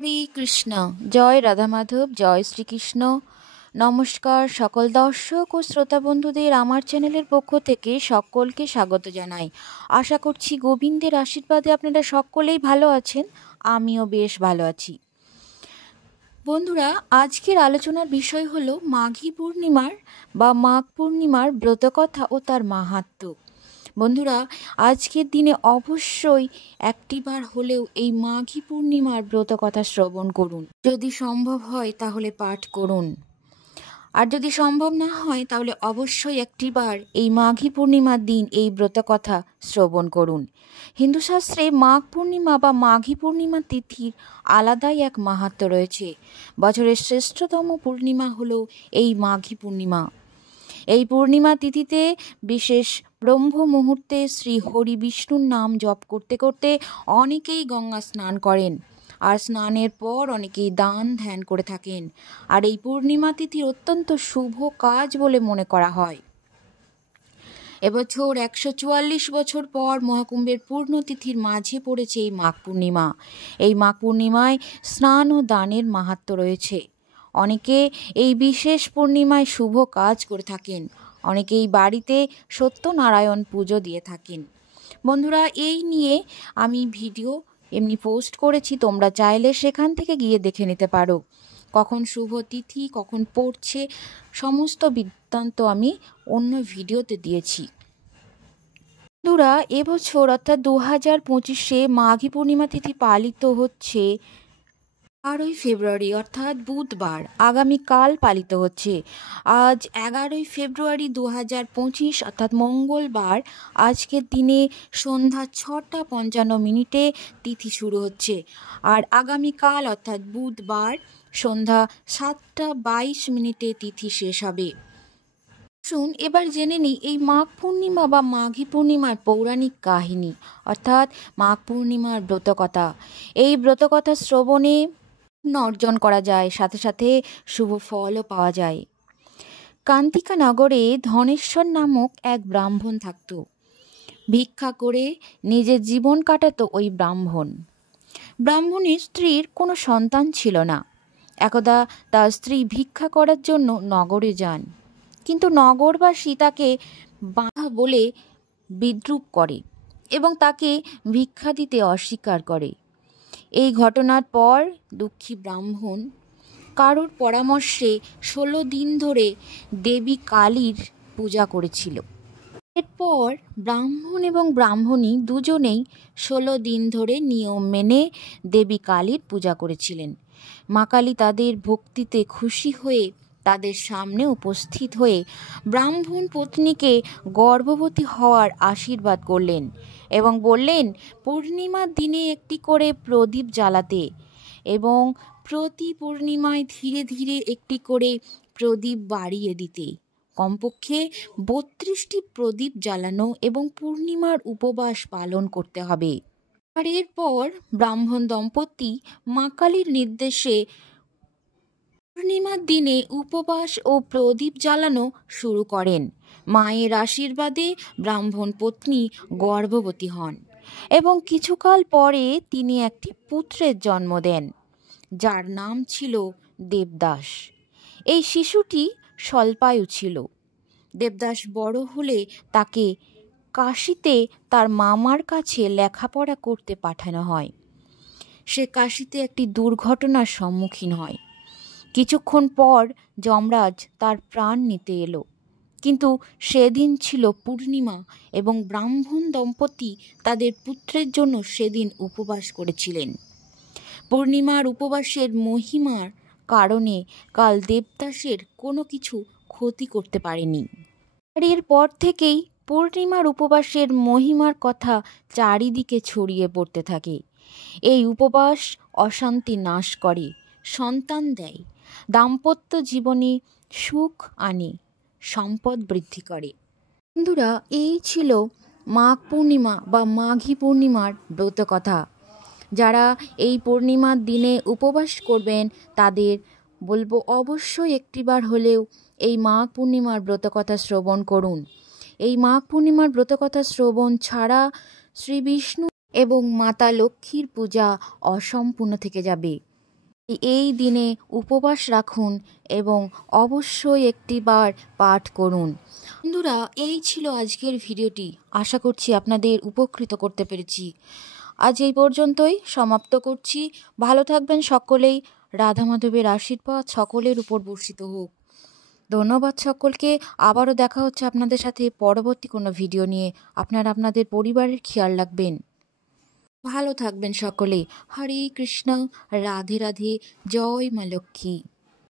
হরে কৃষ্ণ। জয় রাধা মাধব, জয় শ্রীকৃষ্ণ। নমস্কার সকল দর্শক ও শ্রোতা বন্ধুদের আমার চ্যানেলের পক্ষ থেকে সকলকে স্বাগত জানাই। আশা করছি গোবিন্দের আশীর্বাদে আপনারা সকলেই ভালো আছেন, আমিও বেশ ভালো আছি। বন্ধুরা, আজকের আলোচনার বিষয় হলো মাঘী পূর্ণিমার বা মাঘ পূর্ণিমার ব্রতকথা ও তার মাহাত্ম্য। বন্ধুরা, আজকের দিনে অবশ্যই একটিবার হলেও এই মাঘী পূর্ণিমার ব্রতকথা শ্রবণ করুন। যদি সম্ভব হয় তাহলে পাঠ করুন, আর যদি সম্ভব না হয় তাহলে অবশ্যই একটিবার এই মাঘী পূর্ণিমার দিন এই ব্রতকথা শ্রবণ করুন। হিন্দু শাস্ত্রে মাঘ পূর্ণিমা বা মাঘী পূর্ণিমা তিথির আলাদাই এক মাহাত্ম্য রয়েছে। বছরের শ্রেষ্ঠতম পূর্ণিমা হলো এই মাঘী পূর্ণিমা। এই পূর্ণিমা তিথিতে বিশেষ ব্রহ্ম মুহূর্তে শ্রী হরি বিষ্ণুর নাম জপ করতে করতে অনেকেই গঙ্গা স্নান করেন, আর স্নানের পর অনেকেই দান ধ্যান করে থাকেন। আর এই পূর্ণিমা তিথি অত্যন্ত শুভ কাজ বলে মনে করা হয়। এবছর 144 বছর পর মহাকুম্ভের পূর্ণতিথির মাঝে পড়েছে এই মাঘ পূর্ণিমা। এই মাঘ পূর্ণিমায় স্নান ও দানের মাহাত্ম্য রয়েছে। অনেকে এই বিশেষ পূর্ণিমায় শুভ কাজ করে থাকেন, অনেকেই বাড়িতে সত্যনারায়ণ পুজো দিয়ে থাকেন। বন্ধুরা, এই নিয়ে আমি ভিডিও এমনি পোস্ট করেছি, তোমরা চাইলে সেখান থেকে গিয়ে দেখে নিতে পারো। কখন শুভ তিথি কখন পড়ছে সমস্ত বৃত্তান্ত আমি অন্য ভিডিওতে দিয়েছি। বন্ধুরা, এবছর অর্থাৎ 2025-এ মাঘী পূর্ণিমা তিথি পালিত হচ্ছে 11ই ফেব্রুয়ারি অর্থাৎ বুধবার, আগামীকাল পালিত হচ্ছে। আজ 11ই ফেব্রুয়ারি 2025 অর্থাৎ মঙ্গলবার। আজকের দিনে সন্ধ্যা 6:55 তিথি শুরু হচ্ছে, আর আগামীকাল অর্থাৎ বুধবার সন্ধ্যা 7:22 তিথি শেষ হবে। শুন, এবার জেনে নিই এই মাঘ পূর্ণিমা বা মাঘী পূর্ণিমার পৌরাণিক কাহিনী অর্থাৎ মাঘ পূর্ণিমার ব্রতকথা। এই ব্রতকথা শ্রবণে অর্জন করা যায়, সাথে সাথে শুভ ফলও পাওয়া যায়। কান্তিকা নগরে ধনেশ্বর নামক এক ব্রাহ্মণ থাকত। ভিক্ষা করে নিজের জীবন কাটাতো ওই ব্রাহ্মণের স্ত্রীর কোনো সন্তান ছিল না। একদা তার স্ত্রী ভিক্ষা করার জন্য নগরে যান, কিন্তু নগরবাসী তাকে বাঁধা বলে বিদ্রূপ করে এবং তাকে ভিক্ষা দিতে অস্বীকার করে। এই ঘটনার পর দুঃখী ব্রাহ্মণ কারোর পরামর্শে 16 দিন ধরে দেবী কালীর পূজা করেছিল। এরপর ব্রাহ্মণ এবং ব্রাহ্মণী দুজনেই 16 দিন ধরে নিয়ম মেনে দেবী কালীর পূজা করেছিলেন। মা কালী তাদের ভক্তিতে খুশি হয়ে তাদের সামনে উপস্থিত হয়ে ব্রাহ্মণ পত্নীকে গর্ভবতী হওয়ার আশীর্বাদ করলেন এবং বললেন পূর্ণিমার দিনে একটি করে প্রদীপ জ্বালাতে এবং প্রতি পূর্ণিমায় ধীরে ধীরে একটি করে প্রদীপ বাড়িয়ে দিতে। কমপক্ষে 32টি প্রদীপ জ্বালানো এবং পূর্ণিমার উপবাস পালন করতে হবে। আর এরপর ব্রাহ্মণ দম্পতি মা কালীর নির্দেশে পূর্ণিমার দিনে উপবাস ও প্রদীপ জ্বালানো শুরু করেন। মায়ের আশীর্বাদে ব্রাহ্মণ পত্নী গর্ভবতী হন এবং কিছুকাল পরে তিনি একটি পুত্রের জন্ম দেন, যার নাম ছিল দেবদাস। এই শিশুটি স্বল্পায়ু ছিল। দেবদাস বড় হলে তাকে কাশীতে তার মামার কাছে লেখাপড়া করতে পাঠানো হয়। সে কাশীতে একটি দুর্ঘটনার সম্মুখীন হয়। কিছুক্ষণ পর যমরাজ তার প্রাণ নিতে এলো, কিন্তু সেদিন ছিল পূর্ণিমা এবং ব্রাহ্মণ দম্পতি তাদের পুত্রের জন্য সেদিন উপবাস করেছিলেন। পূর্ণিমার উপবাসের মহিমার কারণে কাল দেবদাসের কোনো কিছু ক্ষতি করতে পারেনি। আর এরপর থেকেই পূর্ণিমার উপবাসের মহিমার কথা চারিদিকে ছড়িয়ে পড়তে থাকে। এই উপবাস অশান্তি নাশ করে, সন্তান দেয়, দাম্পত্য জীবনে সুখ আনে, সম্পদ বৃদ্ধি করে। বন্ধুরা, এই ছিল মাঘ পূর্ণিমা বা মাঘী পূর্ণিমার ব্রতকথা। যারা এই পূর্ণিমার দিনে উপবাস করবেন তাদের বলবো অবশ্যই একটিবার হলেও এই মাঘ পূর্ণিমার ব্রতকথা শ্রবণ করুন। এই মাঘ পূর্ণিমার ব্রতকথা শ্রবণ ছাড়া শ্রী বিষ্ণু এবং মাতা লক্ষ্মীর পূজা অসম্পূর্ণ থেকে যাবে। এই দিনে উপবাস রাখুন এবং অবশ্যই একটিবার পাঠ করুন। বন্ধুরা, এই ছিল আজকের ভিডিওটি। আশা করছি আপনাদের উপকৃত করতে পেরেছি। আজ এই পর্যন্তই সমাপ্ত করছি। ভালো থাকবেন সকলেই। রাধা মাধবের আশীর্বাদ সকলের উপর বর্ষিত হোক। ধন্যবাদ সকলকে। আবারও দেখা হচ্ছে আপনাদের সাথে পরবর্তী কোনো ভিডিও নিয়ে। আপনারা আপনাদের পরিবারের খেয়াল রাখবেন। ভালো থাকবেন সকলে। হরে কৃষ্ণ, রাধে রাধে, জয় মা লক্ষ্মী।